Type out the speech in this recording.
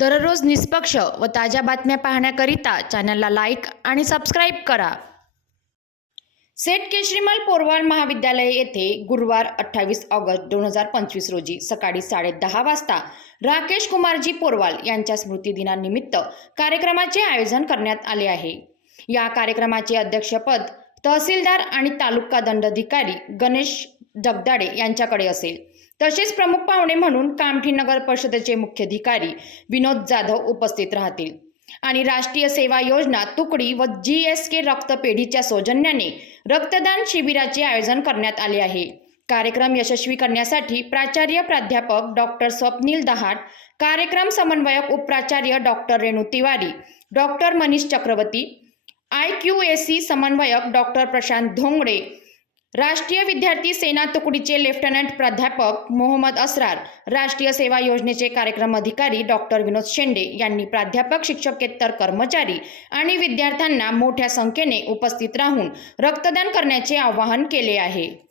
दररोज निष्पक्ष व ताज्या बातम्या पाहण्याकरिता चॅनलला लाईक आणि सबस्क्राईब करा. सेठ केशरीमाल पोरवाल महाविद्यालय येथे गुरुवार अठ्ठावीस ऑगस्ट दोन हजार पंचवीस रोजी सकाळी साडेदहा वाजता राकेश कुमारजी पोरवाल यांच्या स्मृतिदिनानिमित्त कार्यक्रमाचे आयोजन करण्यात आले आहे. या कार्यक्रमाचे अध्यक्षपद तहसीलदार आणि तालुका दंडाधिकारी गणेश जगदाडे यांच्याकडे असेल. तसेच प्रमुख पाहुणे म्हणून कामठी नगर परिषदेचे मुख्याधिकारी विनोद जाधव उपस्थित राहतील. आणि राष्ट्रीय सेवा योजना तुकडी व जी एस के रक्तपेढीच्या सौजन्याने रक्तदान शिबिराचे आयोजन करण्यात आले आहे. कार्यक्रम यशस्वी करण्यासाठी प्राचार्य प्राध्यापक डॉक्टर स्वप्नील दहाट कार्यक्रम समन्वयक उपप्राचार्य doctor Renu Tiwari doctor Manish Chakravarti I Q A C समन्वयक डॉक्टर प्रशांत धोंगडे राष्ट्रीय विद्यार्थी सेना तुकडीचे लेफ्टनंट प्राध्यापक मोहम्मद असरार राष्ट्रीय सेवा योजनेचे कार्यक्रम अधिकारी डॉक्टर विनोद शेंडे यांनी प्राध्यापक शिक्षकेतर कर्मचारी आणि विद्यार्थ्यांना मोठ्या संख्येने उपस्थित राहून रक्तदान करण्याचे आवाहन केले आहे.